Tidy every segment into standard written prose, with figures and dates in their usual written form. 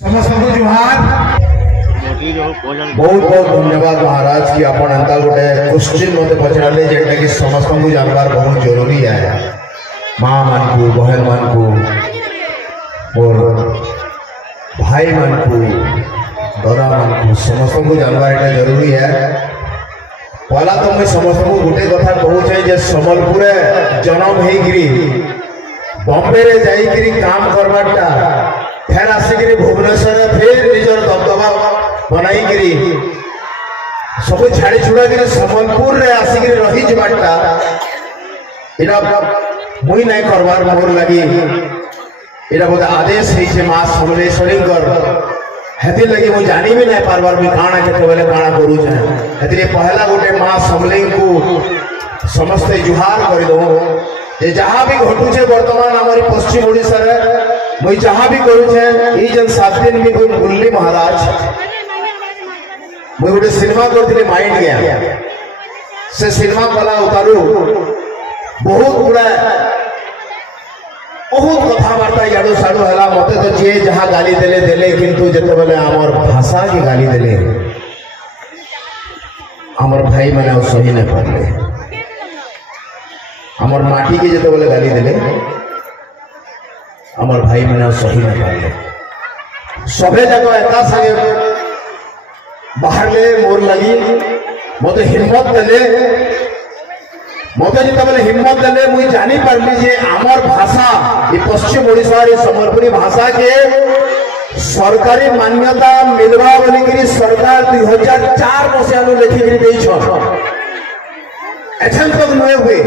समस्त जुहार बहुत बहुत धन्यवाद महाराज कि आपण अंता गोटे क्वेश्चन मते पचराले जेटा कि समस्त को जानवार बहुत जरूरी है। माँ मान को बहन मान को और भाई मान को दादा मान को समस्त को जानवार एटा जरूरी है। पहला तो मैं समस्त को गोटे कथा कहूँ जे संबलपुर जन्म होगी बॉम्बे रे जाइकरी काम करवाटा फिर आसिक भुवनेश्वर फिर निजर दबदबा बनाई सब छाड़ी छुड़ा कर संबलपुर रे आसिक रही जाटा इटा मुई नहीं करवार मोर लगी इटा बोधे आदेश है माँ समलेश्वरी हेति लगी मुझे जानी भी नहीं पारबार भी काना के बेले काना करूँ हेति पहला गोटे माँ समले को समस्त जुहार कर दो ये जहाँ भी घटुचे वर्तमान हमारी पश्चिम ओडिशा रे मुई जहाँ भी करूचे ये जन 7 दिन में कोई बुल्ली महाराज मुई गोटे सिनेमा करथिले माइंड गया से सिनेमा कला उतारू बहुत गुड़ा बहुत कथबार्ता याडू साडू हला मते तो जे जहाँ गाली देले देले किंतु जते बेले हमर भाषा की गाली देले हमर भाई माने सही नहीं पड़ले आमर माटी के जो बोले गाली देले आमर भाई मैंने सही नहीं पाले सबे जगह एका संगे बाहर ले मोर लगी मत हिम्मत देले मत जो बोले हिम्मत देले मुझे जानी पारली जे आमर भाषा ये पश्चिम ओडिशा रे संबलपुरी भाषा के सरकारी मान्यता मिलवा बोलिकी सरकार 2004 मसीहा लिखिक एछन तक नुए हुए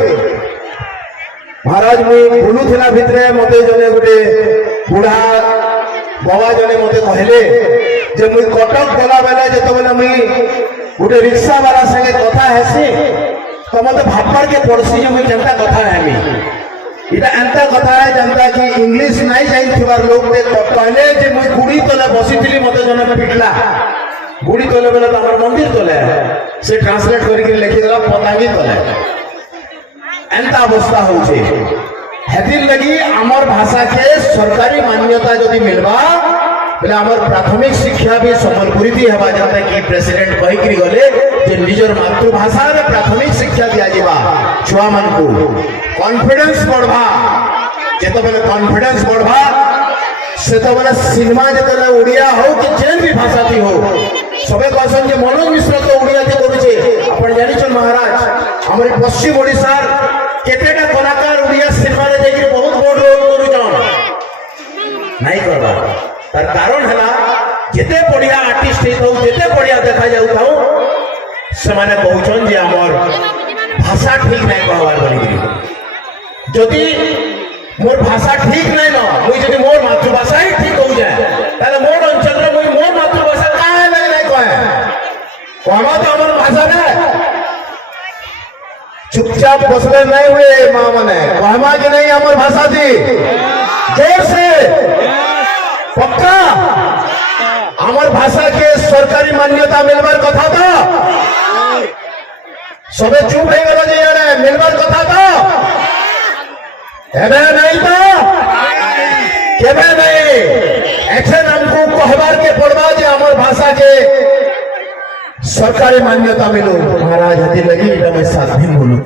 महाराज मुई बुलू थिला भितरे मते जने गुटे बुढ़ा बाबा जने मते कहले जे मुई कटक गला बेले जते बेले मुई गुटे रिक्शा वाला संगे कथा हेसी तो मते भाबबार के पड़सी जे मुई केनता कथा हेमी इटा एंता कथा है जनता कि इंग्लिश नहीं जाइथिबार लोग ते कहले जे मुई गुड़ी तले बसिथिली मते जने पिटला गुड़ी तले बेले तो हमर मंदिर तले से ट्रांसलेट करके लिखि देला पतांगी तले एंता अवस्था होचे हेतिर लगी आमर भाषा के सरकारी मान्यता यदि मिलबा बेले आमर प्राथमिक शिक्षा भी संबलपुरी थी हेबा जाता कि प्रेसिडेंट कहिकरी गले जे निजर मातृभाषा रे प्राथमिक शिक्षा दिया जीवा छुआ मन को कॉन्फिडेंस बढ़बा जेतो बेले कॉन्फिडेंस बढ़बा से तो बेले सिनेमा जेतो उड़िया हो कि जेन भी भाषा थी हो सबे कहसन जे मनोज मिश्र तो उड़िया थी करूचे अपन जानि छन महाराज हमरे पश्चिम ओडिशा केतेटा कलाकार उड़िया सिनेमा रे जाई बहुत बड़ रोल करूछन नहीं करबा तार कारण हला जेते बढ़िया आर्टिस्ट हे तो जेते बढ़िया देखा जाउ थाउ से माने कहउछन जे हमर भाषा ठीक नहीं कहवार बोली जदि मोर भाषा ठीक नहीं न मुई जदि मोर मातृभाषा ही ठीक हो जाए ताले मोर अंचल रे मुई मोर मातृभाषा काहे नहीं कहे कहबा तो हमर भाषा ने चुपचाप बसले नहीं हुए माँ मने कहमा कि नहीं हमार भाषा थी जोर से पक्का हमार भाषा के सरकारी मान्यता मिलवार कथा था सबे चुप हो गलो जे यारे मिलवार कथा था एबे नहीं था केबे नहीं ऐसे हमको कहबार के पड़वा जे हमार भाषा के सरकारी मान्यता मिलो महाराज हती लगी मैं साथ भी बोलूं।